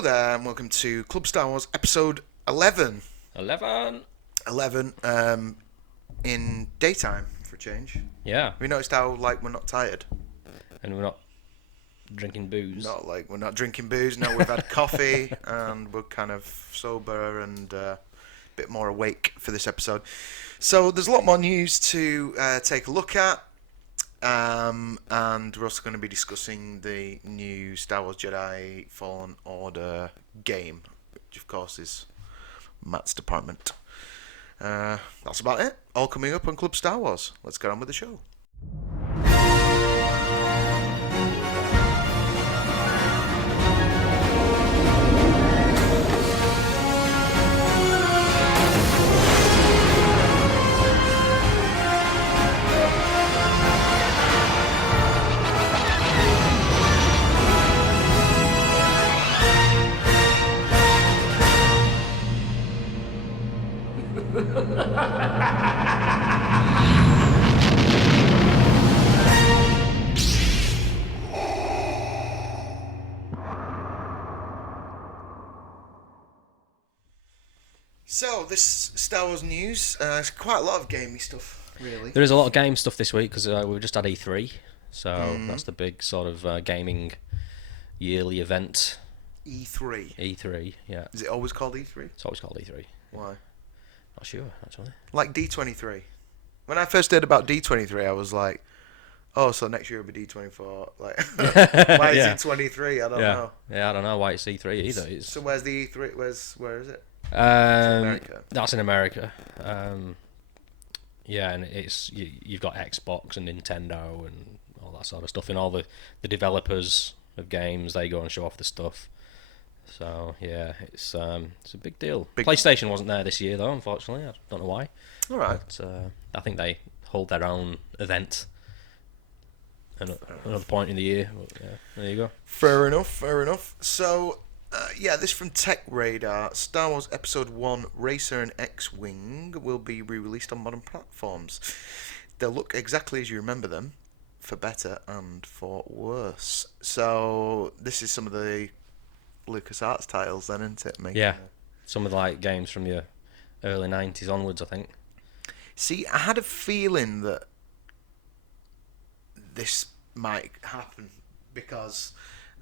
Hello there, and welcome to Club Star Wars episode 11. 11. 11 in daytime, for a change. Yeah. We noticed how, we're not tired. And we're not drinking booze. We're not drinking booze. No, we've had coffee, and we're kind of sober and a bit more awake for this episode. So there's a lot more news to take a look at. And we're also going to be discussing the new Star Wars Jedi Fallen Order game, which of course is Matt's department. That's about it. All coming up on Club Star Wars. Let's get on with the show. So, this Star Wars news, it's quite a lot of gamey stuff, really. There is a lot of game stuff this week because we've just had E3. So that's the big sort of gaming yearly event. E3. E3, yeah. Is it always called E3? It's always called E3. Why? Not sure, actually. Like D23. When I first heard about D23, I was like, oh, so next year will be D24. Like, why is Yeah. it 23? I don't know. Yeah, I don't know why it's E3 either. So where's the E3? Where is it? America. That's in America. Yeah, and you've got Xbox and Nintendo and all that sort of stuff, and all the developers of games, they go and show off the stuff. So yeah, it's a big deal. PlayStation wasn't there this year though, unfortunately. I don't know why. All right. But I think they hold their own event at another point in the year. But, yeah, there you go. Fair enough. So, this from Tech Radar. Star Wars Episode 1 Racer and X-Wing will be re-released on modern platforms. They'll look exactly as you remember them, for better and for worse. So, this is some of the LucasArts titles then, isn't it? Yeah, some of the games from your early 90s onwards, I think. See, I had a feeling that this might happen because,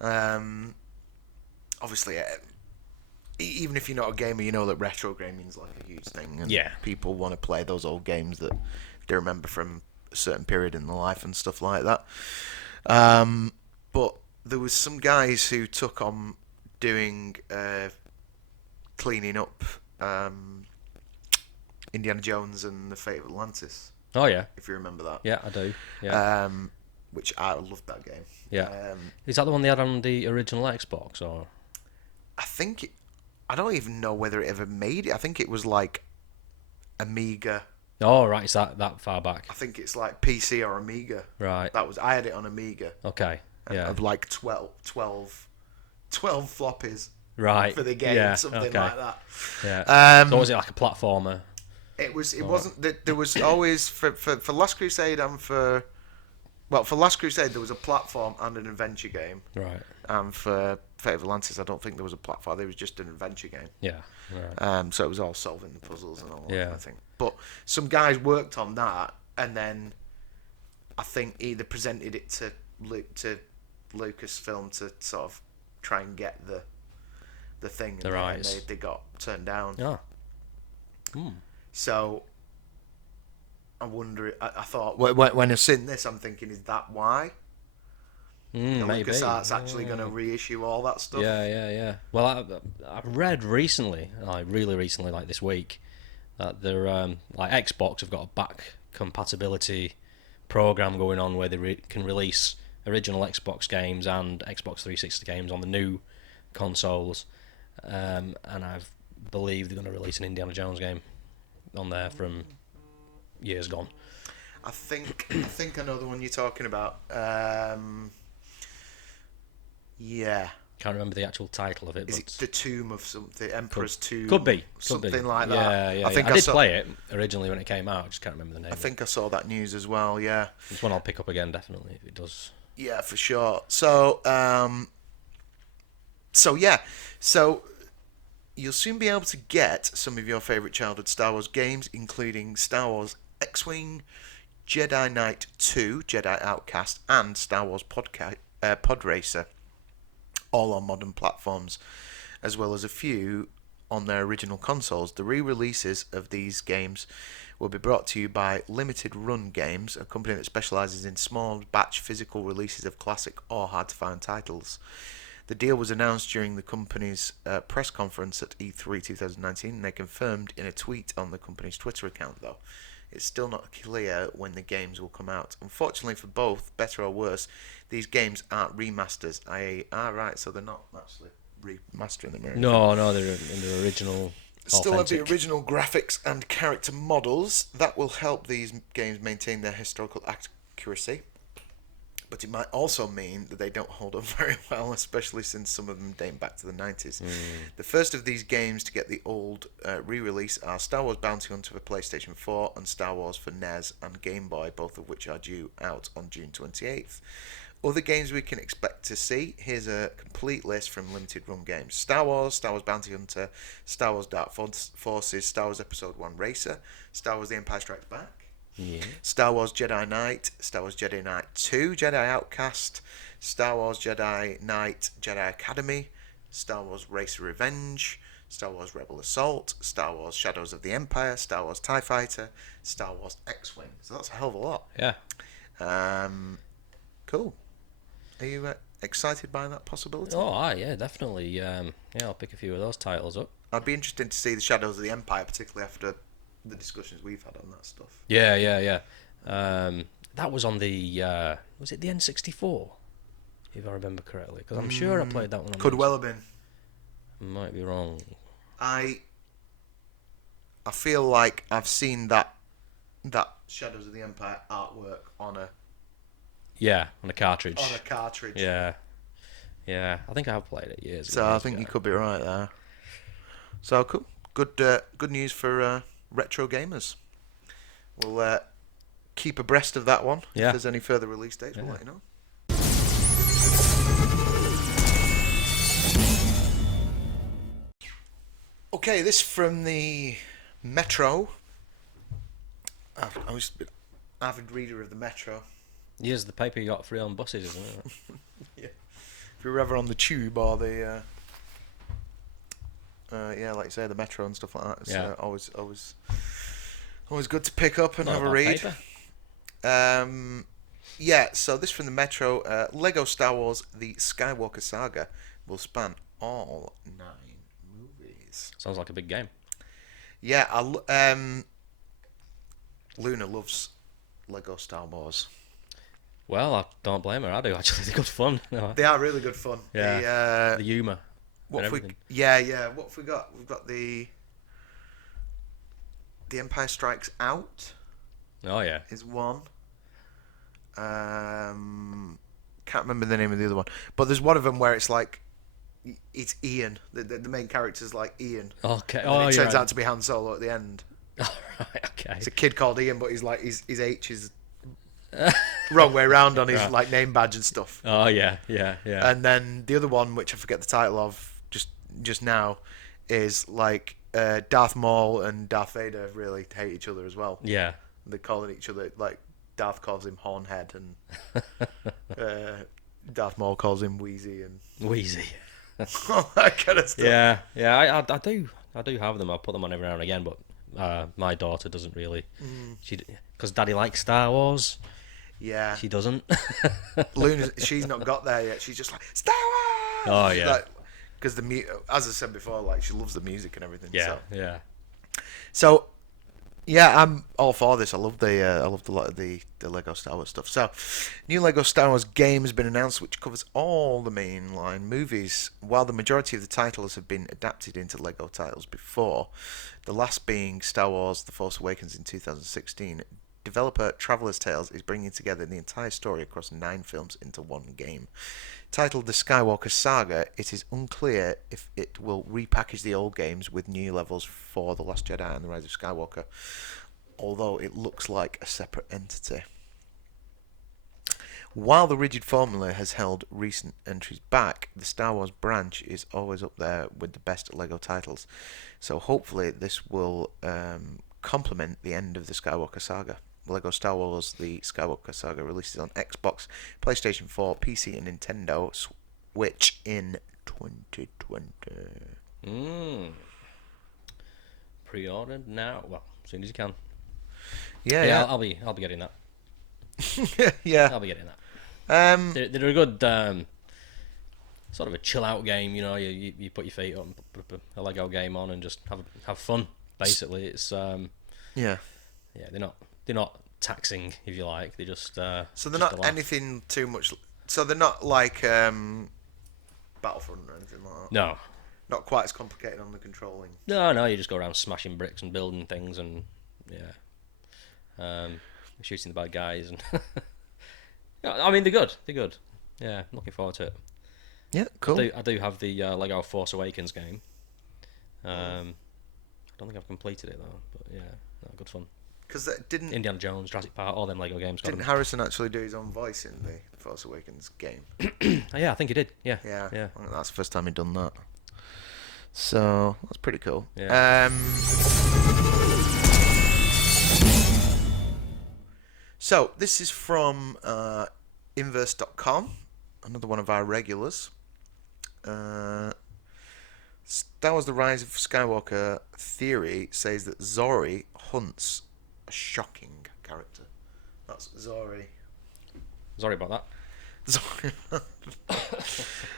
obviously, even if you're not a gamer, you know that retro gaming is like a huge thing, and people want to play those old games that they remember from a certain period in their life and stuff like that. But there was some guys who took on doing cleaning up Indiana Jones and the Fate of Atlantis. Oh yeah, if you remember that. Yeah, I do. Yeah. Which I loved that game. Yeah. Is that the one they had on the original Xbox or? I don't even know whether it ever made it. I think it was like Amiga. Oh right, is that far back? I think it's like PC or Amiga. Right. I had it on Amiga. Okay. Yeah. Of like 12 floppies. Right. For the game, something like that. Yeah. So was it like a platformer? It wasn't that there was always for Last Crusade and for Last Crusade there was a platform and an adventure game. Right. And for Fate of Atlantis I don't think there was a platform, there was just an adventure game. Yeah. Right. So it was all solving the puzzles and all that kind of thing. But some guys worked on that and then I think either presented it to Lucasfilm to sort of try and get the thing, and then they got turned down. Yeah. Hmm. So I wonder. I thought when I've seen this, I'm thinking, is that why? Maybe LucasArts actually going to reissue all that stuff. Yeah. Well, I read recently, really recently, like this week, that they're Xbox have got a back compatibility program going on where they can release original Xbox games and Xbox 360 games on the new consoles, and I believe they're going to release an Indiana Jones game on there from years gone. I think I know the one you're talking about. Yeah. Can't remember the actual title of it. Is it The Tomb of something? Emperor's Tomb? Could be. Something like that. Yeah. I did play it originally when it came out. I just can't remember the name. I think I saw that news as well, yeah. It's one I'll pick up again, definitely, if it does. Yeah, for sure. So, So yeah, so you'll soon be able to get some of your favourite childhood Star Wars games, including Star Wars X-Wing, Jedi Knight 2, Jedi Outcast, and Star Wars Pod Racer, all on modern platforms, as well as a few on their original consoles. The re-releases of these games will be brought to you by Limited Run Games, a company that specialises in small batch physical releases of classic or hard-to-find titles. The deal was announced during the company's press conference at E3 2019, and they confirmed in a tweet on the company's Twitter account, though. It's still not clear when the games will come out. Unfortunately for both, better or worse, these games aren't remasters, i.e. right, so they're not actually remastering them or anything. No, they're in the original. Still have the authentic. original graphics and character models. That will help these games maintain their historical accuracy. But it might also mean that they don't hold up very well, especially since some of them date back to the 90s. The first of these games to get the old re-release are Star Wars Bounty Hunter for PlayStation 4 and Star Wars for NES and Game Boy, both of which are due out on June 28th. Other games we can expect to see. Here's a complete list from Limited Run Games. Star Wars Bounty Hunter, Star Wars Dark Forces, Star Wars Episode 1 Racer, Star Wars The Empire Strikes Back, Yeah. Star Wars Jedi Knight, Star Wars Jedi Knight 2, Jedi Outcast, Star Wars Jedi Knight, Jedi Academy, Star Wars Racer Revenge, Star Wars Rebel Assault, Star Wars Shadows of the Empire, Star Wars TIE Fighter, Star Wars X-Wing. So that's a hell of a lot. Yeah. Cool. Are you excited by that possibility? Oh, yeah, definitely. Yeah, I'll pick a few of those titles up. I'd be interested to see the Shadows of the Empire, particularly after the discussions we've had on that stuff. Yeah. That was on the was it the N64, if I remember correctly? Because I'm sure I played that one. On Could the well have been. Might be wrong. I feel like I've seen that Shadows of the Empire artwork on a cartridge. on a cartridge. Yeah. I think I've played it years ago. So I think you could be right there. So cool. Good news for retro gamers. We'll keep abreast of that one. Yeah. If there's any further release dates, we'll let you know. Okay, this from the Metro. I was an avid reader of the Metro. Here's the paper you got free on buses, isn't it? Yeah. If you're ever on the tube or the like you say, the Metro and stuff like that, it's always good to pick up and Not have a bad read. paper. So this from the Metro, Lego Star Wars The Skywalker Saga will span all 9 movies. Sounds like a big game. Yeah, Luna loves Lego Star Wars. Well, I don't blame her. I do actually. They're good fun. They are really good fun. Yeah. The humour. What and have we? everything. Yeah. What have we got? We've got the Empire Strikes Out Oh yeah. is one. Can't remember the name of the other one, but there's one of them where it's like it's Ian. The main character's like Ian. Okay. And it turns out to be Han Solo at the end. All right. Okay. It's a kid called Ian, but he's like his H is wrong way around on his Right. like name badge and stuff. Oh yeah. And then the other one, which I forget the title of just now, is like Darth Maul and Darth Vader really hate each other as well. Yeah. They're calling each other, like Darth calls him Hornhead and Darth Maul calls him Wheezy and Wheezy. all that kind of stuff. Yeah. I do have them. I put them on every now and again, but my daughter doesn't really. Because Daddy likes Star Wars. Yeah. She doesn't. Luna, she's not got there yet. She's just like Star Wars. Oh yeah. Because as I said before, like she loves the music and everything. Yeah. So yeah, I'm all for this. I love the Lego Star Wars stuff. So, new Lego Star Wars game has been announced, which covers all the mainline movies. While the majority of the titles have been adapted into Lego titles before, the last being Star Wars: The Force Awakens in 2016. Developer Traveller's Tales is bringing together the entire story across 9 films into one game. Titled The Skywalker Saga, it is unclear if it will repackage the old games with new levels for The Last Jedi and The Rise of Skywalker, although it looks like a separate entity. While the rigid formula has held recent entries back, the Star Wars branch is always up there with the best LEGO titles. So hopefully this will complement the end of the Skywalker saga. LEGO Star Wars The Skywalker Saga releases on Xbox, PlayStation 4, PC and Nintendo Switch in 2020. Pre-ordered now. Well, as soon as you can. Yeah. I'll be getting that. Yeah. I'll be getting that. They're a good sort of a chill out game. You know, you put your feet up and put a Lego game on and just have fun. Basically, it's yeah. They're not taxing, if you like. They just so they're just not anything too much. So they're not like Battlefront or anything like that. No. Not quite as complicated on the controlling. No, you just go around smashing bricks and building things and shooting the bad guys and. I mean, they're good. Yeah, I'm looking forward to it. Yeah, cool. I do have the Lego Force Awakens game. I don't think I've completed it though, but yeah, good fun. Because didn't Indiana Jones, Jurassic Park, all them Lego games. Didn't Harrison actually do his own voice in the Force Awakens game? Yeah, I think he did. Yeah. I think that's the first time he'd done that. So that's pretty cool. Yeah. So this is from Inverse.com, another one of our regulars. Star Wars: The Rise of Skywalker theory says that Zori hunts a shocking character. That's Zori. Sorry about that. Zori.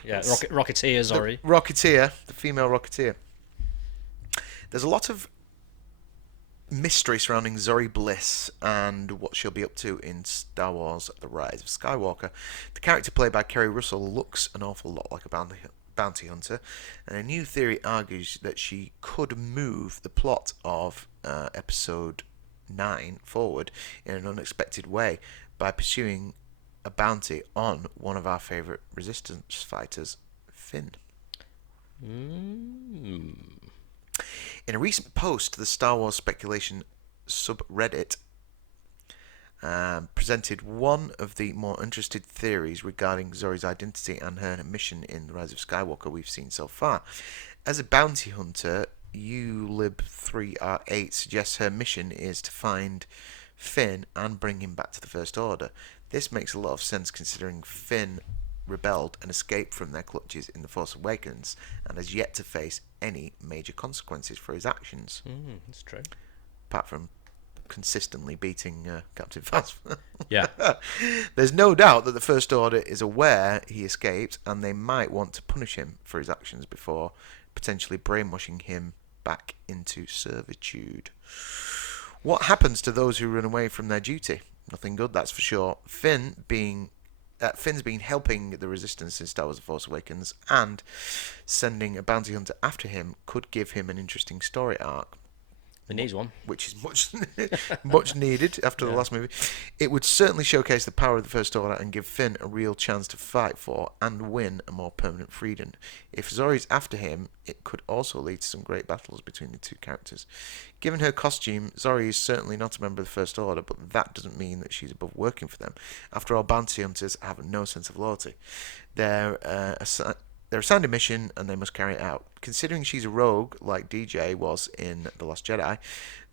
Yeah, Rocketeer Zori. The Rocketeer, the female Rocketeer. There's a lot of mystery surrounding Zori Bliss and what she'll be up to in Star Wars: The Rise of Skywalker. The character played by Kerry Russell looks an awful lot like a bounty hunter, and a new theory argues that she could move the plot of Episode 9 forward in an unexpected way by pursuing a bounty on one of our favourite Resistance fighters, Finn. In a recent post to the Star Wars speculation subreddit, presented one of the more interested theories regarding Zori's identity and her mission in The Rise of Skywalker we've seen so far. As a bounty hunter, ULib3R8 suggests her mission is to find Finn and bring him back to the First Order. This makes a lot of sense considering Finn rebelled and escaped from their clutches in The Force Awakens and has yet to face any major consequences for his actions. That's true. Apart from consistently beating Captain Phasma. Yeah. There's no doubt that the First Order is aware he escaped and they might want to punish him for his actions before potentially brainwashing him back into servitude. What happens to those who run away from their duty? Nothing good, that's for sure. Finn's been helping the Resistance in Star Wars: The Force Awakens, and sending a bounty hunter after him could give him an interesting story arc. He needs one. Which is much needed after the last movie. It would certainly showcase the power of the First Order and give Finn a real chance to fight for and win a more permanent freedom. If Zori's after him, it could also lead to some great battles between the two characters. Given her costume, Zori is certainly not a member of the First Order, but that doesn't mean that she's above working for them. After all, bounty hunters have no sense of loyalty. They're assigned a mission and they must carry it out. Considering she's a rogue, like DJ was in The Last Jedi,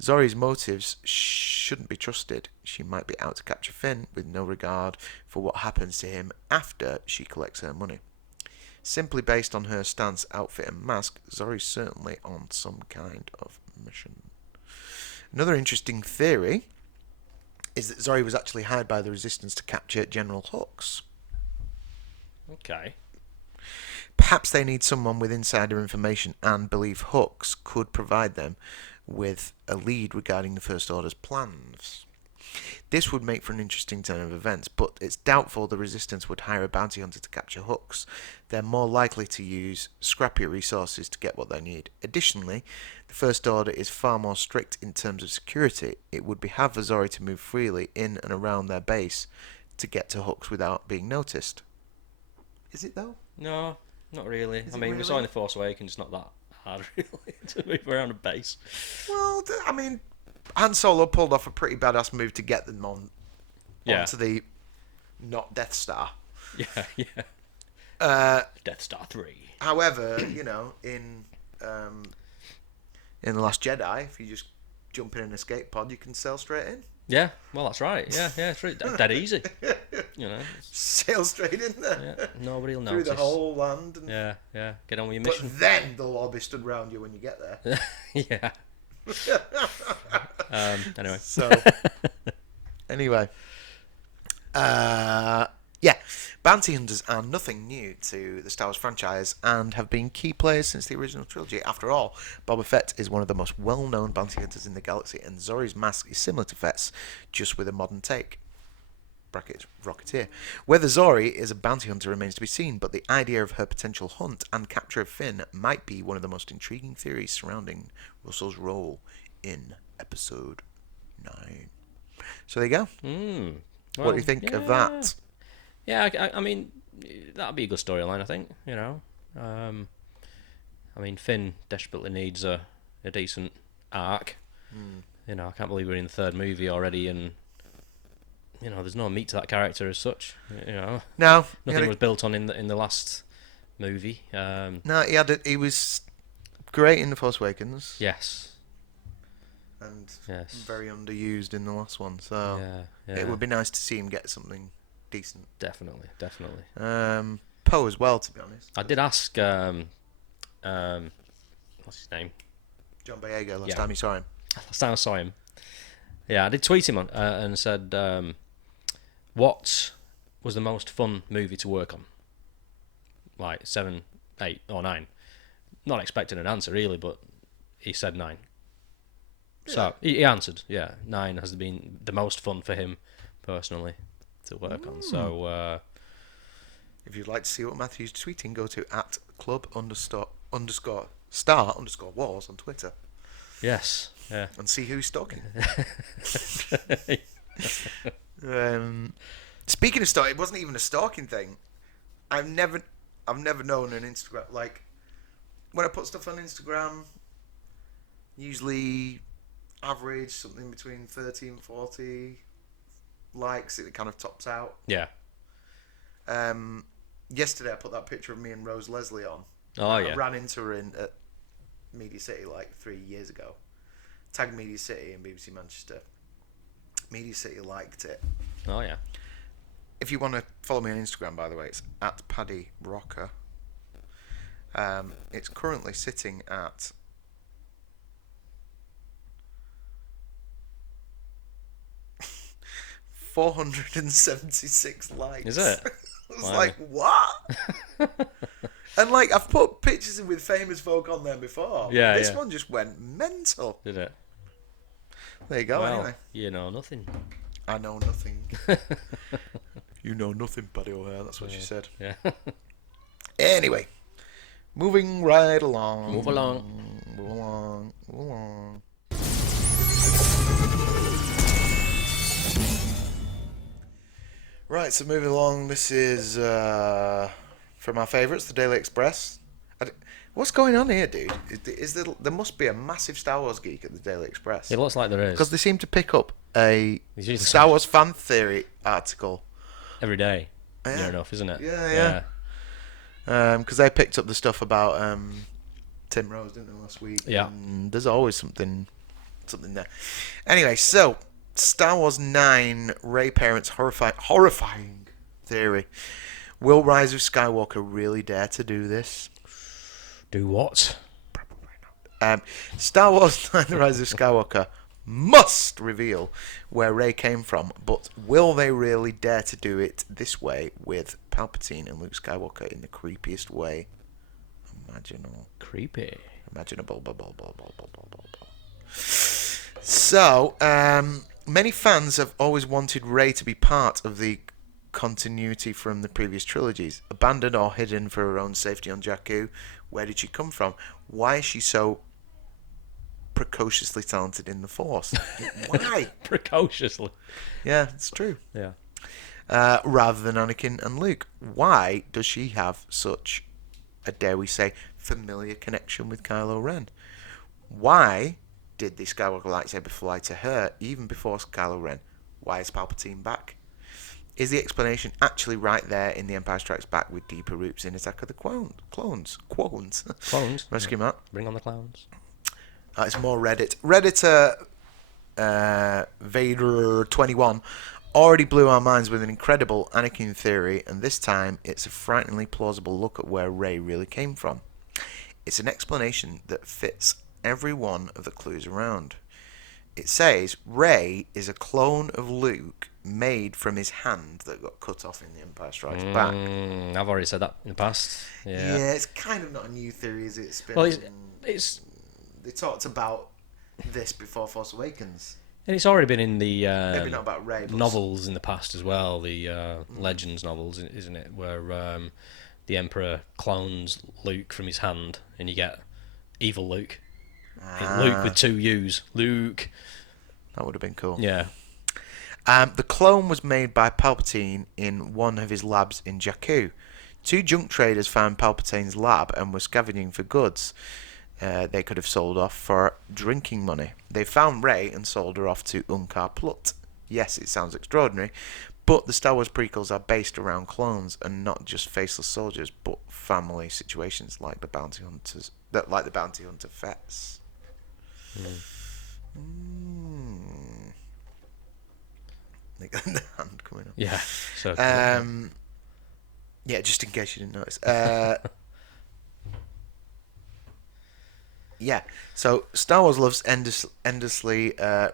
Zori's motives shouldn't be trusted. She might be out to capture Finn with no regard for what happens to him after she collects her money. Simply based on her stance, outfit and mask, Zori's certainly on some kind of mission. Another interesting theory is that Zori was actually hired by the Resistance to capture General Hux. Okay. Perhaps they need someone with insider information and believe Hux could provide them with a lead regarding the First Order's plans. This would make for an interesting turn of events, but it's doubtful the Resistance would hire a bounty hunter to capture Hux. They're more likely to use scrappier resources to get what they need. Additionally, the First Order is far more strict in terms of security. It would be hard for Zori to move freely in and around their base to get to Hux without being noticed. Is it though? No, not really. Is I it mean, really? we saw in The Force Awakens, it's not that hard, really, to move around a base. Well, I mean, Han Solo pulled off a pretty badass move to get them onto the not Death Star. Yeah, yeah. Death Star 3. However, in The Last Jedi, if you just jump in an escape pod, you can sail straight in. Yeah, well, that's right. Yeah, yeah, it's dead easy. Sail straight in there. Yeah, nobody will Through notice. the whole land. And... Yeah, yeah. Get on with your But mission. then they'll all be stood round you when you get there. Yeah. Anyway. So, anyway. Yeah. Bounty hunters are nothing new to the Star Wars franchise and have been key players since the original trilogy. After all, Boba Fett is one of the most well-known bounty hunters in the galaxy, and Zori's mask is similar to Fett's, just with a modern take. Brackets, Rocketeer. Whether Zori is a bounty hunter remains to be seen, but the idea of her potential hunt and capture of Finn might be one of the most intriguing theories surrounding Russell's role in Episode 9. So there you go. What do you think of that? Yeah, I mean, that'd be a good storyline, I think, I mean, Finn desperately needs a decent arc. I can't believe we're in the third movie already, and, there's no meat to that character as such, No. Nothing was built on in the last movie. No, he was great in The Force Awakens. Yes. And Yes. very underused in the last one, so Yeah. it would be nice to see him get something decent. Definitely. Poe as well, to be honest. I did ask, what's his name? John Boyega, last time you saw him. Last time I saw him. Yeah, I did tweet him and said, what was the most fun movie to work on? Like 7, 8, or 9. Not expecting an answer, really, but he said 9. Yeah. So, he answered, 9 has been the most fun for him, personally, to work on. So, if you'd like to see what Matthew's tweeting, go to @club_star_wars on Twitter. Yes, yeah. And see who's stalking. Speaking of stalking, it wasn't even a stalking thing. I've never known an Instagram, like, when I put stuff on Instagram, usually average something between 30 and 40 likes. It kind of tops out. Yeah. Yesterday I put that picture of me and Rose Leslie on. Oh, yeah. I ran into her at Media City like 3 years ago. Tagged Media City and BBC Manchester. Media City liked it. Oh, yeah. If you want to follow me on Instagram, by the way, it's @PaddyRocker. It's currently sitting at 476 likes. Is it? I was like, what? And like, I've put pictures with famous folk on there before. Yeah, This one just went mental. Did it? There you go, Well, anyway. you know nothing. I know nothing. You know nothing, Paddy O'Hare, that's what she said. Yeah. Anyway, moving right along. Move along. Move along. Move along. Right, so moving along, this is from our favourites, the Daily Express. What's going on here, dude? There must be a massive Star Wars geek at the Daily Express. It looks like there is. Because they seem to pick up a Star Wars fan theory article. Every day. Yeah. Near enough, isn't it? Yeah. Because they picked up the stuff about Tim Rose, didn't they, last week? Yeah. And there's always something there. Anyway, so Star Wars 9, Rey parents' horrifying theory. Will Rise of Skywalker really dare to do this? Do what? Probably not. Star Wars 9, The Rise of Skywalker must reveal where Rey came from, but will they really dare to do it this way with Palpatine and Luke Skywalker in the creepiest way imaginable? Creepy. Imaginable. So, many fans have always wanted Rey to be part of the continuity from the previous trilogies. Abandoned or hidden for her own safety on Jakku. Where did she come from? Why is she so precociously talented in the Force? Why? Precociously. Yeah, it's true. Yeah. Rather than Anakin and Luke. Why does she have such a, dare we say, familiar connection with Kylo Ren? Why did the Skywalker lightsaber fly to her even before Kylo Ren? Why is Palpatine back? Is the explanation actually right there in The Empire Strikes Back with deeper roots in Attack of the Clones? Clones. Rescue Matt. Bring on the clowns. It's more Reddit. Redditor Vader21 already blew our minds with an incredible Anakin theory, and this time it's a frighteningly plausible look at where Rey really came from. It's an explanation that fits every one of the clues around. It says Rey is a clone of Luke made from his hand that got cut off in The Empire Strikes Back. I've already said that in the past. Yeah, it's kind of not a new theory, is it? It's been, Well, it's they talked about this before Force Awakens. and it's already been in the Maybe not about Rey, but novels in the past as well. The Legends novels, isn't it? Where the Emperor clones Luke from his hand, and you get evil Luke. Luke with 2 U's. Luke. That would have been cool. Yeah. The clone was made by Palpatine in one of his labs in Jakku. 2 junk traders found Palpatine's lab and were scavenging for goods they could have sold off for drinking money. They found Rey and sold her off to Unkar Plutt. Yes, it sounds extraordinary, but the Star Wars prequels are based around clones and not just faceless soldiers, but family situations like the bounty hunters, Fets. They got the hand coming up. Yeah. So. Yeah, just in case you didn't notice. Yeah, so Star Wars loves endlessly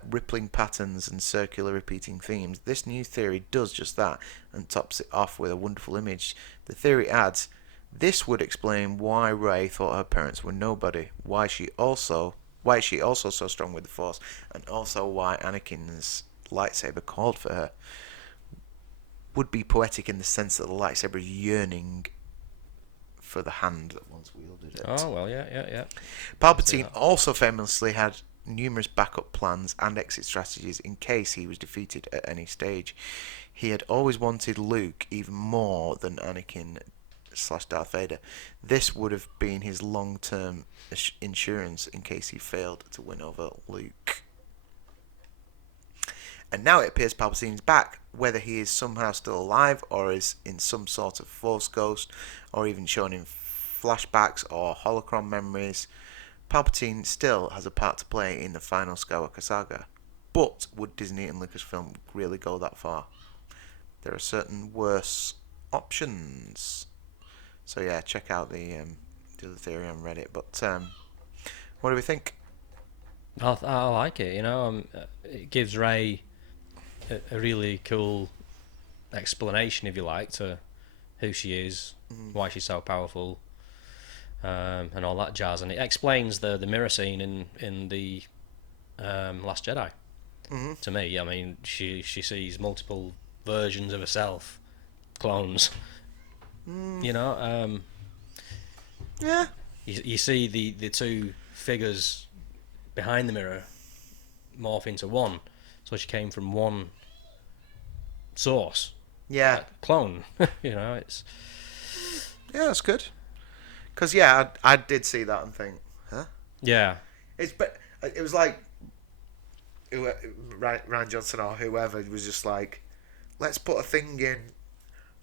rippling patterns and circular repeating themes. This new theory does just that and tops it off with a wonderful image. The theory adds, this would explain why Rey thought her parents were nobody, why is she also so strong with the Force, and also why Anakin's lightsaber called for her. Would be poetic in the sense that the lightsaber is yearning for the hand that once wielded it. Oh, well, yeah. Palpatine also famously had numerous backup plans and exit strategies in case he was defeated at any stage. He had always wanted Luke even more than Anakin/Darth Vader. This would have been his long-term insurance in case he failed to win over Luke. And now it appears Palpatine's back, whether he is somehow still alive or is in some sort of Force ghost, or even shown in flashbacks or holocron memories. Palpatine still has a part to play in the final Skywalker saga. But would Disney and Lucasfilm really go that far? There are certain worse options. So yeah, check out the other theory on Reddit. But what do we think? I like it. It gives Rey a really cool explanation, if you like, to who she is, why she's so powerful, and all that jazz. And it explains the mirror scene in the Last Jedi. To me, I mean, she sees multiple versions of herself, clones. Yeah. You see the 2 figures behind the mirror morph into one, so she came from one source. Yeah. Clone. It's. Yeah, that's good. Because yeah, I did see that and think, huh? Yeah. It was like Ryan Johnson or whoever was just like, let's put a thing in,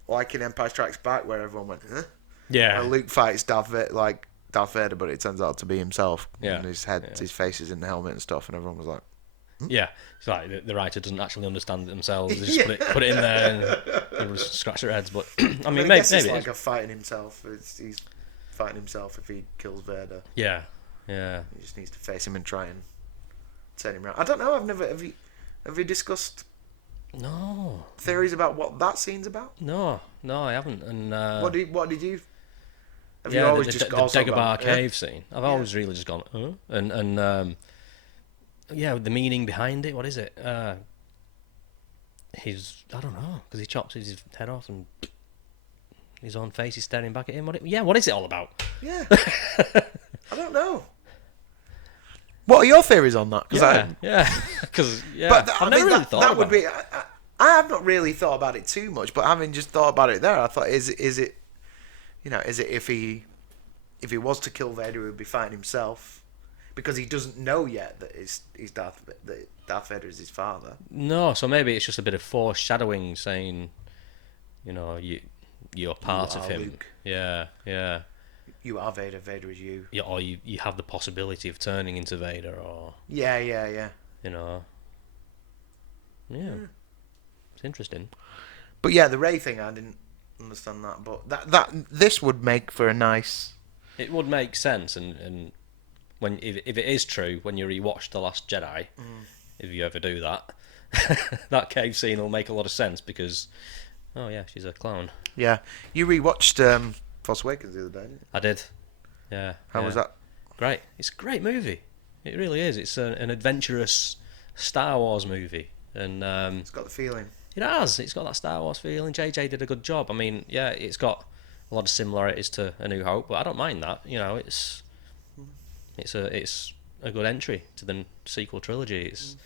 like in Empire Strikes Back, where everyone went, huh? Yeah. Where Luke fights Darth Vader, but it turns out to be himself. Yeah. And his head, his face is in the helmet and stuff, and everyone was like, Yeah, it's like the writer doesn't actually understand it themselves. They just put it in there and people just scratch their heads. But I mean, maybe it's like a fighting himself. He's fighting himself if he kills Vader. Yeah. He just needs to face him and try and turn him around. I don't know. Have you discussed theories about what that scene's about? No, I haven't. And what did you? Have you the always just the also Dagobah gone, cave scene? I've always really just gone, and the meaning behind it. What is it? I don't know, because he chops his head off and his own face is staring back at him. What is it all about? Yeah, I don't know. What are your theories on that? Because I've never really thought about it. I have not really thought about it too much, but having just thought about it there, I thought, is it if he was to kill Vader, he would be fighting himself because he doesn't know yet that Darth Vader is his father. No, so maybe it's just a bit of foreshadowing, saying You know, you're part of are him. Luke. Yeah, yeah. You are Vader. Vader is you. Yeah, or you have the possibility of turning into Vader, or Yeah, yeah, yeah. you know, yeah. It's interesting. But yeah, the Rey thing, I didn't understand that. But this would make for a nice. It would make sense, and when if it is true, when you rewatch The Last Jedi, if you ever do that, that cave scene will make a lot of sense because, oh yeah, she's a clone. Yeah, you rewatched Force Awakens the other day, didn't you? I did. Yeah. How was that? Great. It's a great movie. It really is. It's an adventurous Star Wars movie, and It's got the feeling. it has. It's got that Star Wars feeling. JJ did a good job. I mean, yeah, it's got a lot of similarities to A New Hope, but I don't mind that. You know, it's a good entry to the sequel trilogy. It's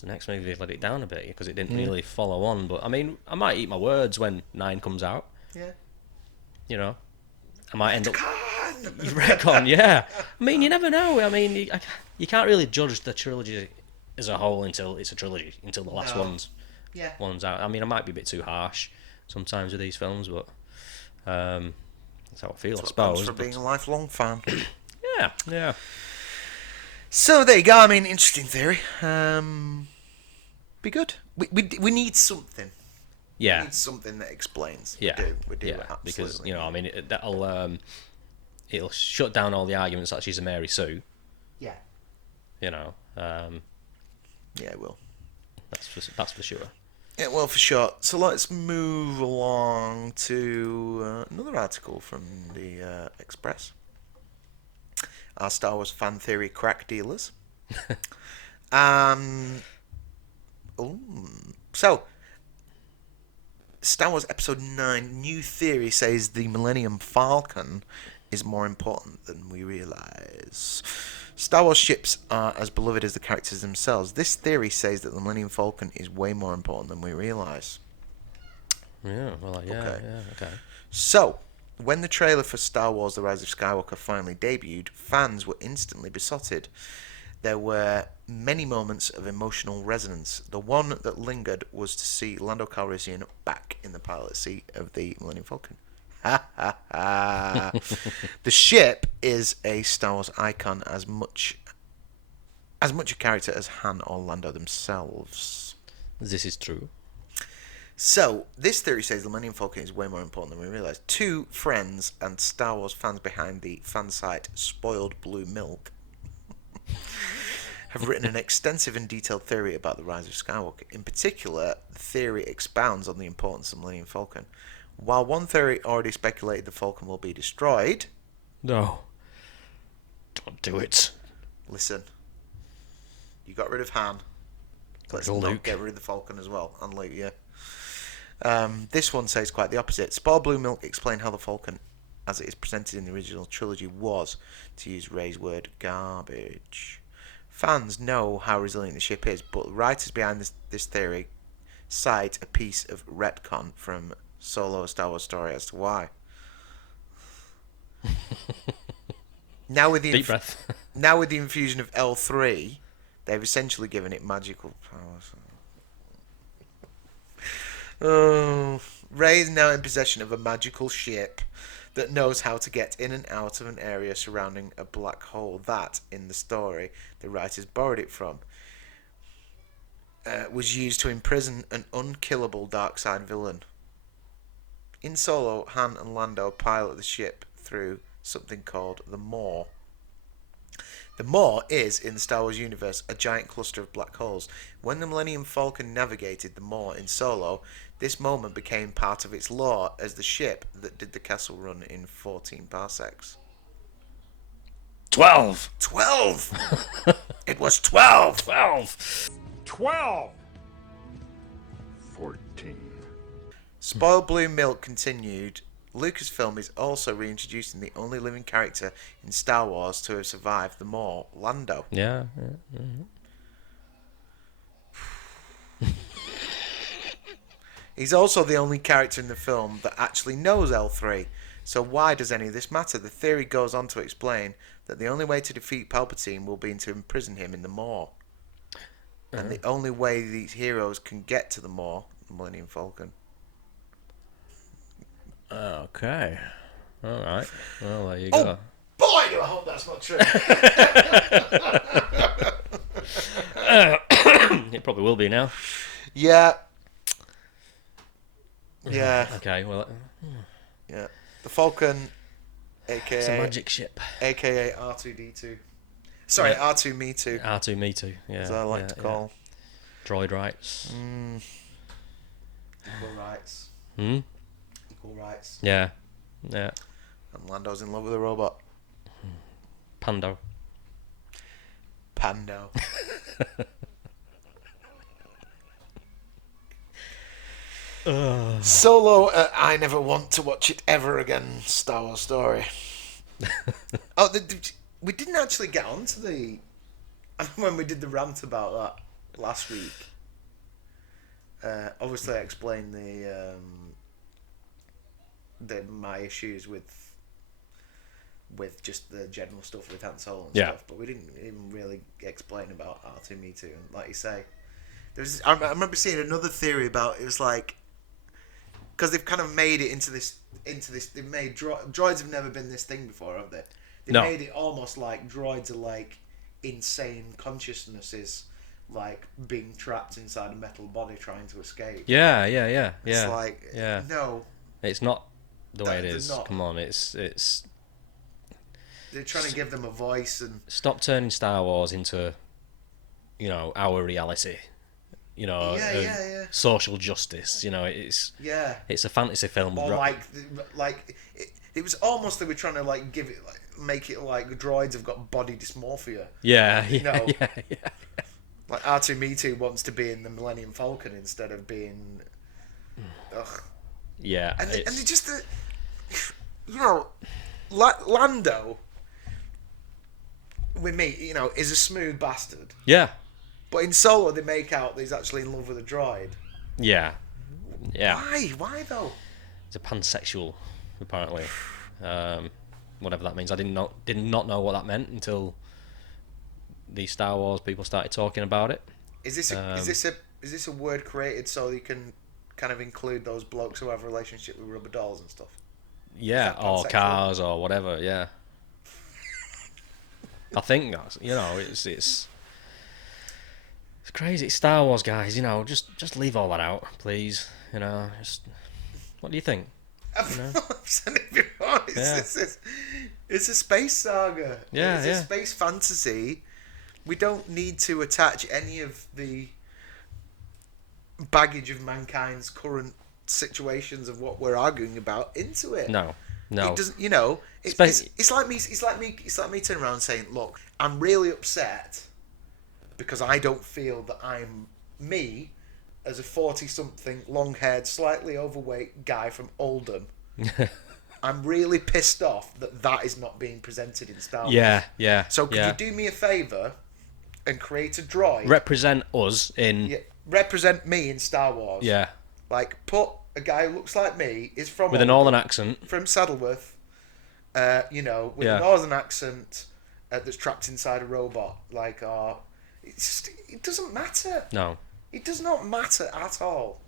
the next movie let it down a bit because it didn't really follow on. But I mean, I might eat my words when 9 comes out. Yeah. You know, I might end up. Retcon, yeah. I mean, you never know. I mean, you can't really judge the trilogy as a whole until it's a trilogy, until the last one's out. I mean, I might be a bit too harsh sometimes with these films, but that's how I feel, I suppose. For being a lifelong fan. Yeah, yeah. So there you go. I mean, interesting theory. Be good. We need something. Yeah. We need something that explains. Yeah. We do. Yeah. Absolutely. Because, you know, I mean, it'll shut down all the arguments that she's a Mary Sue. Yeah. You know. Yeah, it will. That's for sure. Yeah, well, for sure. So let's move along to another article from the Express. Our Star Wars fan theory crack dealers. So, Star Wars Episode 9 new theory says the Millennium Falcon is more important than we realise. Star Wars ships are as beloved as the characters themselves. This theory says that the Millennium Falcon is way more important than we realise. Yeah, well, yeah, okay. So, when the trailer for Star Wars The Rise of Skywalker finally debuted, fans were instantly besotted. There were many moments of emotional resonance. The one that lingered was to see Lando Calrissian back in the pilot seat of the Millennium Falcon. Ha ha ha. The ship is a Star Wars icon as much a character as Han or Lando themselves. This is true. So, this theory says the Millennium Falcon is way more important than we realise. 2 friends and Star Wars fans behind the fan site Spoiled Blue Milk have written an extensive and detailed theory about the rise of Skywalker. In particular, the theory expounds on the importance of the Millennium Falcon. While one theory already speculated the Falcon will be destroyed... No. Don't do it. Listen. You got rid of Han. Let's not get rid of the Falcon as well. And Luke, yeah. This one says quite the opposite. Spoiled Blue Milk explained how the Falcon, as it is presented in the original trilogy, was, to use Ray's word, garbage. Fans know how resilient the ship is, but writers behind this theory cite a piece of retcon from Solo: A Star Wars Story as to why. Now with the Deep breath. Now with the infusion of L3, they've essentially given it magical powers. Oh, Rey is now in possession of a magical ship that knows how to get in and out of an area surrounding a black hole that, in the story, the writers borrowed it from, was used to imprison an unkillable dark side villain. In Solo, Han and Lando pilot the ship through something called the Maw. The Maw is, in the Star Wars universe, a giant cluster of black holes. When the Millennium Falcon navigated the Maw in Solo, this moment became part of its lore as the ship that did the castle run in 14 parsecs. 12! 12! It was 12! 12! 14. Spoiled Blue Milk continued. Lucasfilm is also reintroducing the only living character in Star Wars to have survived the Maw, Lando. Yeah. He's also the only character in the film that actually knows L3. So why does any of this matter? The theory goes on to explain that the only way to defeat Palpatine will be to imprison him in the Maw. And the only way these heroes can get to the Maw, the Millennium Falcon, Okay. All right. Well, there you Oh, go. boy, do I hope that's not true. It probably will be now. Yeah. Yeah. Okay. Well, Yeah. The Falcon, it's a aka magic ship. R2D2. Sorry, Yeah. R2 Me Too, R2 Me Too. Yeah. as I like to call. Droid rights. Equal rights. Hmm. Equal rights. Yeah. Yeah. And Lando's in love with a robot. Pando. Pando. Solo, I never want to watch it ever again. Star Wars story. Oh, we didn't actually get onto the when we did the rant about that last week. Obviously, I explained the my issues with just the general stuff with Han Solo and stuff, but we didn't even really explain about R2-Me2. And like you say, I remember seeing another theory about it was like, because they've kind of made it into this. They've made droids have never been this thing before, have they? They made it almost like droids are like insane consciousnesses, like being trapped inside a metal body trying to escape. Yeah. It's like, no, it's not the way it they're is. not. Come on, it's. They're trying to give them a voice and Stop turning Star Wars into, our reality. Social justice. It's a fantasy film. or like it was almost they were trying to like give it make it like droids have got body dysmorphia. Yeah. Like R2-Me2 wants to be in the Millennium Falcon instead of being. Ugh. Yeah. And they just, Lando, with me, is a smooth bastard. Yeah. But in Solo, they make out that he's actually in love with a droid. Yeah. Why? Why though? He's a pansexual, apparently. Whatever that means. I did not know what that meant until the Star Wars people started talking about it. Is this a word created so you can kind of include those blokes who have a relationship with rubber dolls and stuff? Yeah, or cars or whatever. Yeah. I think that's it's crazy. It's Star Wars, guys. Just leave all that out, please. Just what do you think? It's a space saga. Yeah, it's a space fantasy. We don't need to attach any of the baggage of mankind's current situations of what we're arguing about into it. No. It doesn't. It's like me turning around and saying, "Look, I'm really upset because I don't feel that I'm me as a 40-something, long-haired, slightly overweight guy from Oldham." I'm really pissed off that is not being presented in Star Wars. Yeah. So could you do me a favour and create a droid? Represent us in... Yeah, represent me in Star Wars. Yeah. Like, put a guy who looks like me, is from... With a northern accent. From Saddleworth, with a northern accent that's trapped inside a robot. Like, it doesn't matter. No. It does not matter at all.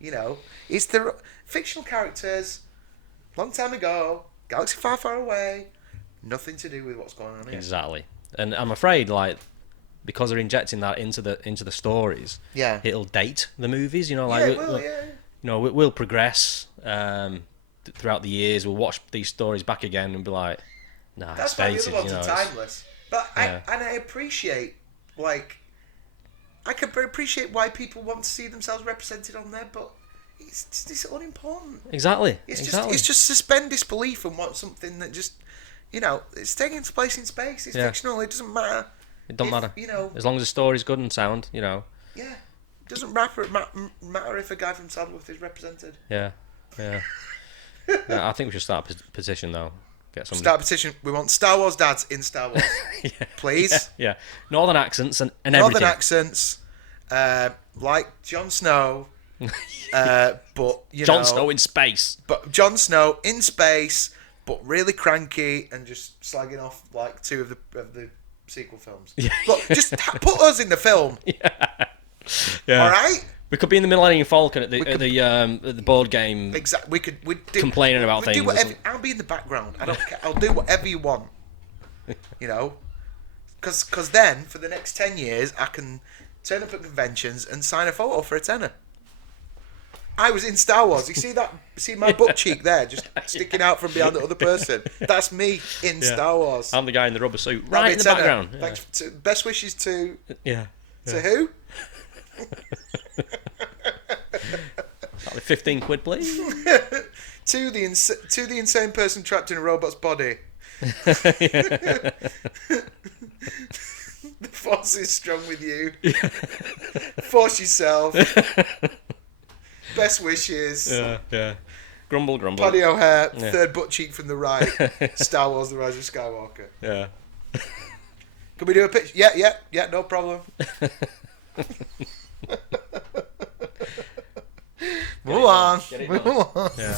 It's the fictional characters, long time ago, galaxy far, far away, nothing to do with what's going on here. Exactly. And I'm afraid, because they're injecting that into the stories, it'll date the movies. We'll progress throughout the years. We'll watch these stories back again and be like, nah, that's why the other ones are timeless. But I appreciate I can appreciate why people want to see themselves represented on there, but it's unimportant. Exactly. It's just suspend disbelief and want something that just it's taking its place in space. It's fictional. It doesn't matter. It don't matter. As long as the story's good and sound, Yeah. It doesn't matter if a guy from Saddleworth is represented. Yeah. I think we should start a petition though. Start a petition. We want Star Wars dads in Star Wars. Please. Yeah. Northern accents and everything. Northern accents, like Jon Snow, but Jon Snow in space. But Jon Snow in space, but really cranky and just slagging off like two of the sequel films. Look, just put us in the film. Yeah. All right. We could be in the Millennium Falcon at the board game, Exactly. We'd do, complaining about we'd do things. whatever. I'll be in the background. I don't care. I'll do whatever you want. You know, because then for the next 10 years I can turn up at conventions and sign a photo for a tenner. I was in Star Wars. You see that? See my butt cheek there, just sticking out from behind the other person. That's me in Star Wars. I'm the guy in the rubber suit, I'll right be in the tenner. background. Thanks best wishes to Yeah. to who? Like 15 quid, please. To the insane person trapped in a robot's body. The force is strong with you. Force yourself. Best wishes. Yeah. Grumble, grumble. Paddy O'Hare, third butt cheek from the right. Star Wars: The Rise of Skywalker. Yeah. Can we do a pitch? Yeah, no problem. Move on. Move on. Yeah.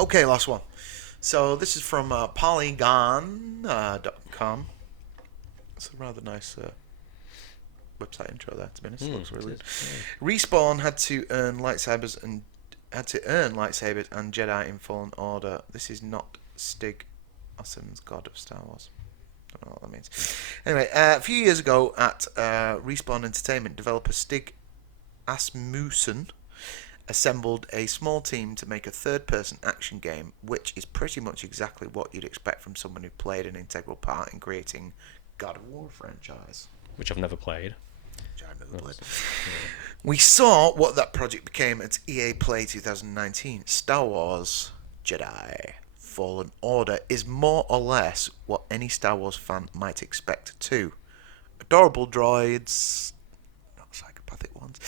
Okay, last one. So this is from Polygon.com. It's a rather nice website intro there. To be honest, it looks really good. Respawn had to earn lightsabers and Jedi in Fallen Order. This is not Stig Assem's God of Star Wars. Don't know what that means. Anyway, a few years ago at Respawn Entertainment, developer Stig Asmussen assembled a small team to make a third-person action game, which is pretty much exactly what you'd expect from someone who played an integral part in creating God of War franchise. Which I've never played. We saw what that project became at EA Play 2019. Star Wars Jedi Fallen Order is more or less what any Star Wars fan might expect too. Adorable droids, not psychopathic ones,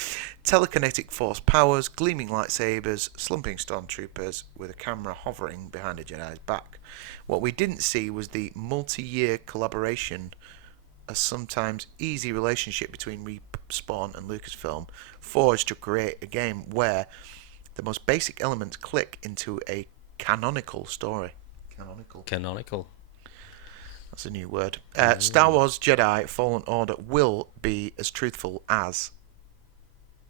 telekinetic force powers, gleaming lightsabers, slumping stormtroopers with a camera hovering behind a Jedi's back. What we didn't see was the multi-year collaboration, a sometimes easy relationship between Respawn and Lucasfilm forged to create a game where the most basic elements click into a canonical story. Canonical. That's a new word. Star Wars Jedi Fallen Order will be as truthful as,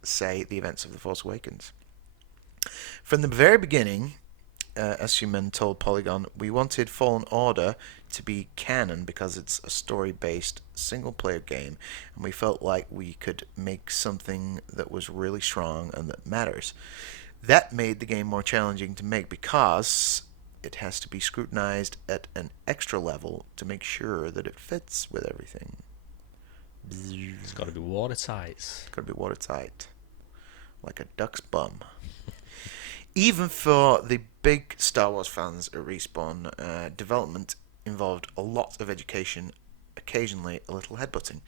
say, the events of The Force Awakens. From the very beginning, Assuman told Polygon, we wanted Fallen Order to be canon because it's a story-based single-player game, and we felt like we could make something that was really strong and that matters. That made the game more challenging to make because it has to be scrutinized at an extra level to make sure that it fits with everything. It's got to be watertight. It's got to be watertight. Like a duck's bum. Even for the big Star Wars fans at Respawn, development involved a lot of education, occasionally a little headbutting.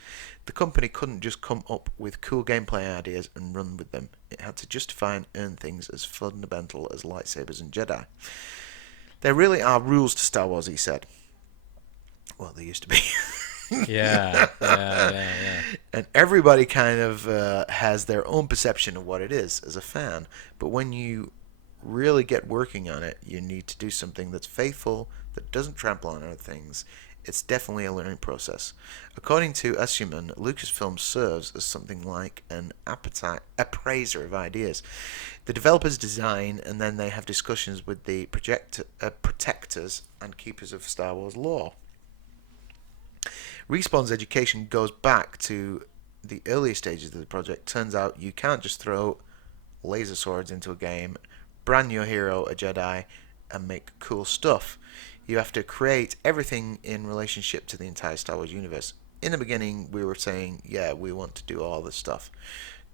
The company couldn't just come up with cool gameplay ideas and run with them. It had to justify and earn things as fundamental as lightsabers and Jedi. There really are rules to Star Wars, he said. Well, there used to be. Yeah. And everybody kind of has their own perception of what it is as a fan. But when you really get working on it, you need to do something that's faithful, that doesn't trample on other things. It's definitely a learning process. According to Assuman, Lucasfilm serves as something like an appraiser of ideas. The developers design, and then they have discussions with the protectors and keepers of Star Wars lore. Respawn's education goes back to the earlier stages of the project. Turns out you can't just throw laser swords into a game, brand your hero a Jedi, and make cool stuff. You have to create everything in relationship to the entire Star Wars universe. In the beginning, we were saying, yeah, we want to do all this stuff.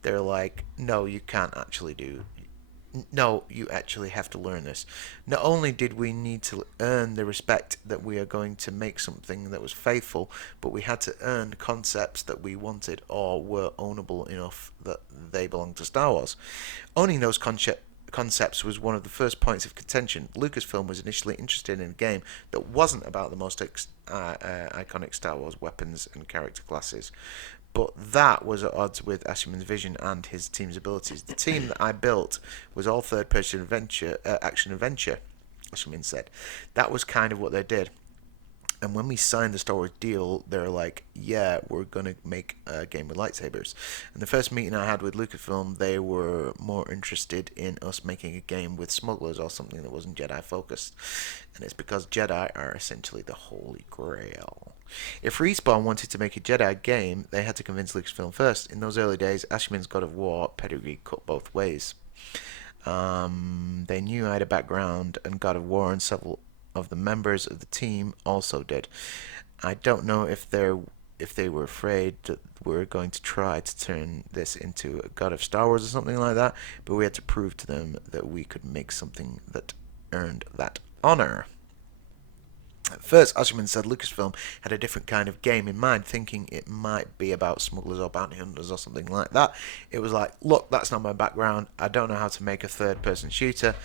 They're like, no, you can't actually do. No, you actually have to learn this. Not only did we need to earn the respect that we are going to make something that was faithful, but we had to earn concepts that we wanted or were ownable enough that they belonged to Star Wars. Owning those concepts was one of the first points of contention. Lucasfilm was initially interested in a game that wasn't about the most iconic Star Wars weapons and character classes, but that was at odds with Assuman's vision and his team's abilities. The team that I built was all third-person action adventure, Assuman said. That was kind of what they did. And when we signed the Star Wars deal, they're like, yeah, we're going to make a game with lightsabers. And the first meeting I had with Lucasfilm, they were more interested in us making a game with smugglers or something that wasn't Jedi focused. And it's because Jedi are essentially the Holy Grail. If Respawn wanted to make a Jedi game, they had to convince Lucasfilm first. In those early days, Ashman's God of War pedigree cut both ways. They knew I had a background in God of War, and several of the members of the team also did. I don't know if they were afraid that we were going to try to turn this into a God of Star Wars or something like that, but we had to prove to them that we could make something that earned that honor. At first, Ashman said Lucasfilm had a different kind of game in mind, thinking it might be about smugglers or bounty hunters or something like that. It was like, look, that's not my background. I don't know how to make a third-person shooter.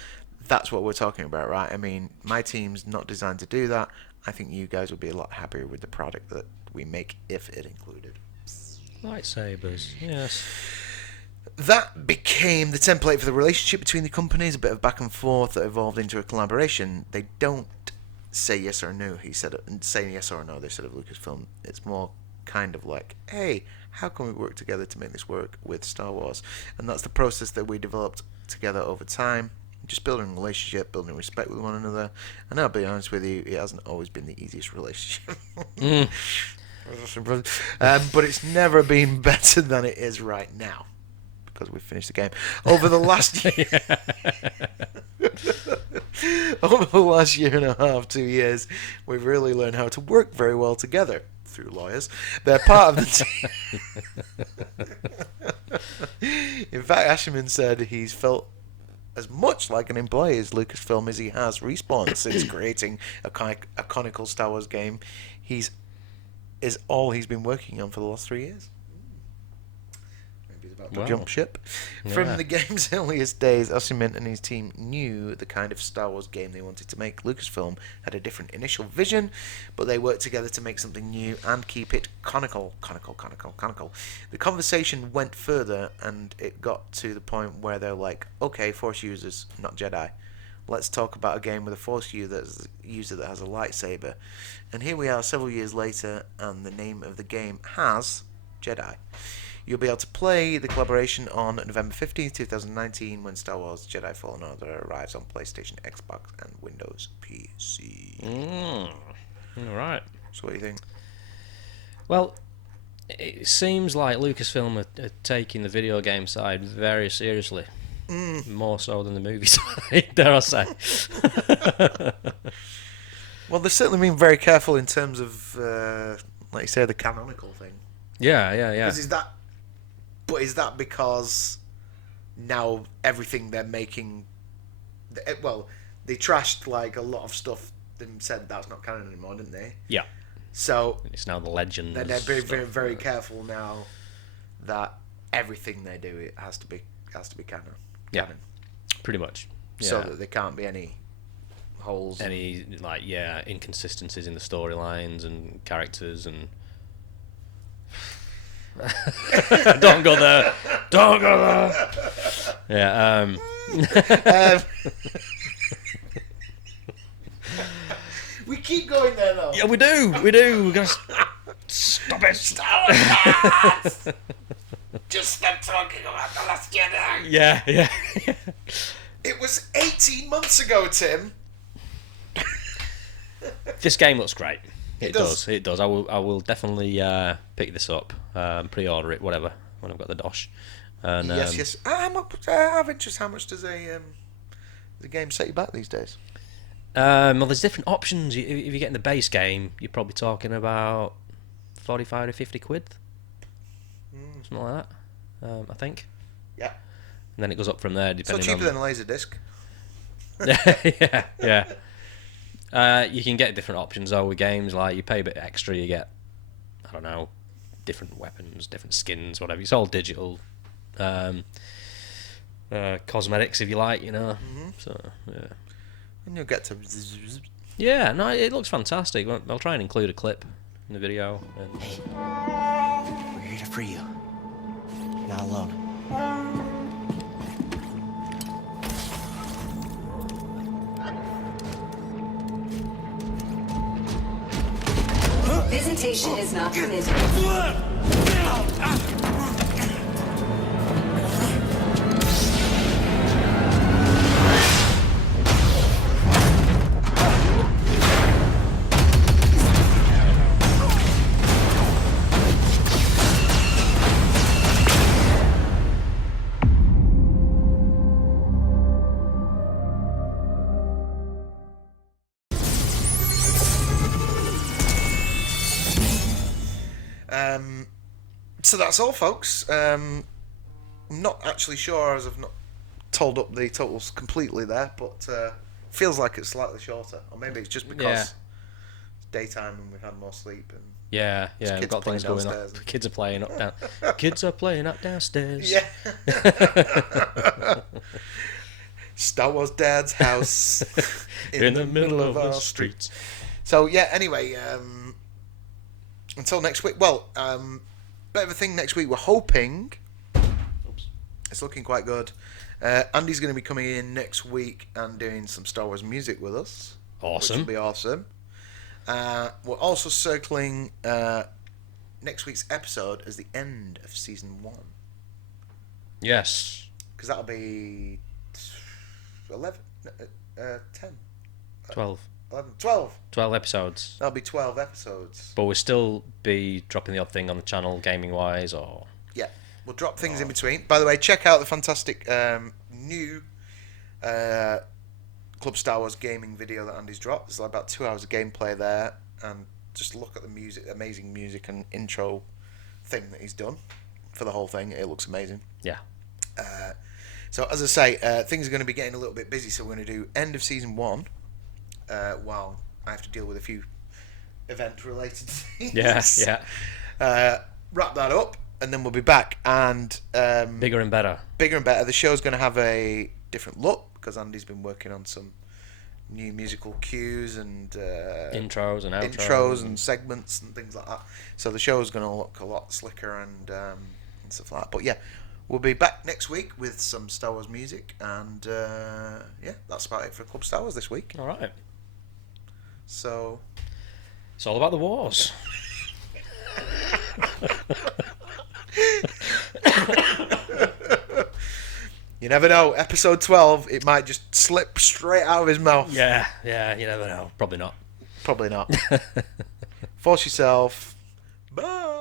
That's what we're talking about, right? I mean, my team's not designed to do that. I think you guys would be a lot happier with the product that we make if it included Lightsabers, yes. That became the template for the relationship between the companies, a bit of back and forth that evolved into a collaboration. They don't say yes or no, he said, saying yes or no, they said of Lucasfilm. It's more kind of like, hey, how can we work together to make this work with Star Wars? And that's the process that we developed together over time, just building a relationship, building respect with one another. And I'll be honest with you, it hasn't always been the easiest relationship. But it's never been better than it is right now, because we've finished the game. Over the last over the last year and a half, 2 years, we've really learned how to work very well together through lawyers. They're part of the team. In fact, Ashman said he's felt as much like an employee as Lucasfilm as he has Respawn since creating a canonical Star Wars game. Is all he's been working on for the last 3 years. Wow. Jump ship. Yeah. From the game's earliest days, Ashman and his team knew the kind of Star Wars game they wanted to make. Lucasfilm had a different initial vision, but they worked together to make something new and keep it canonical. The conversation went further, and it got to the point where they're like, okay, Force users, not Jedi. Let's talk about a game with a Force user that has a lightsaber. And here we are several years later, and the name of the game has Jedi. You'll be able to play the collaboration on November 15th, 2019, when Star Wars Jedi Fallen Order arrives on PlayStation, Xbox, and Windows PC. All right. So what do you think? Well, it seems like Lucasfilm are taking the video game side very seriously. More so than the movie side, dare I say. Well, they've certainly been very careful in terms of, like you say, the canonical thing. Yeah. Is that because now everything they're making... Well, they trashed like a lot of stuff and said that's not canon anymore, didn't they? Yeah. So... It's now the legend. They're very, very, very careful now that everything they do, it has to be canon. Yeah, pretty much. Yeah. So that there can't be any holes. Any, inconsistencies in the storylines and characters and... Don't go there. Yeah. We keep going there though. Yeah, we do. We're gonna stop it. Just stop talking about The Last Jedi. Yeah. It was 18 months ago, Tim. This game looks great. It does. I will definitely pick this up, pre-order it, whatever, when I've got the dosh. And, yes. I'm out of interest. How much does the game set you back these days? Well, there's different options. If you're getting the base game, you're probably talking about 45 to 50 quid. Something like that, I think. Yeah. And then it goes up from there, depending on... So cheaper than a Laserdisc. Yeah. You can get different options though with games, like you pay a bit extra, you get, I don't know, different weapons, different skins, whatever. It's all digital. Cosmetics, if you like, So, yeah. And you'll get to... Yeah, no, it looks fantastic. I'll try and include a clip in the video. And, We're here to free you. You're not alone. Visitation is not permitted. So that's all, folks. I'm not actually sure, as I've not told up the totals completely there, but feels like it's slightly shorter, or maybe it's just because it's daytime and we've had more sleep. And Yeah, we've got things going on. downstairs. Kids are playing up down. Kids are playing up downstairs. Yeah. Star Wars Dad's house in the middle of our streets. So yeah, anyway, until next week. Well, bit of a thing next week. We're hoping. It's looking quite good. Andy's going to be coming in next week and doing some Star Wars music with us. Awesome. Which will be awesome. We're also circling next week's episode as the end of season 1. Yes. Because that'll be 11, 10, 12. 11, 12. 12 episodes. That'll be 12 episodes. But we'll still be dropping the odd thing on the channel, gaming-wise, or... Yeah, we'll drop things in between. By the way, check out the fantastic new Club Star Wars gaming video that Andy's dropped. There's like about 2 hours of gameplay there, and just look at the music, amazing music and intro thing that he's done for the whole thing. It looks amazing. Yeah. So as I say, things are going to be getting a little bit busy, so we're going to do end of season 1 while I have to deal with a few event-related things. Yeah. Wrap that up, and then we'll be back. And Bigger and better. Bigger and better. The show's going to have a different look because Andy's been working on some new musical cues and Intros and outros. intros and segments and things like that. So the show's going to look a lot slicker and stuff like that. But yeah, we'll be back next week with some Star Wars music, and yeah, that's about it for Club Star Wars this week. All right. So It's all about the wars. you never know. Episode 12, it might just slip straight out of his mouth. Yeah, you never know. Probably not. Probably not. Force yourself. Bye.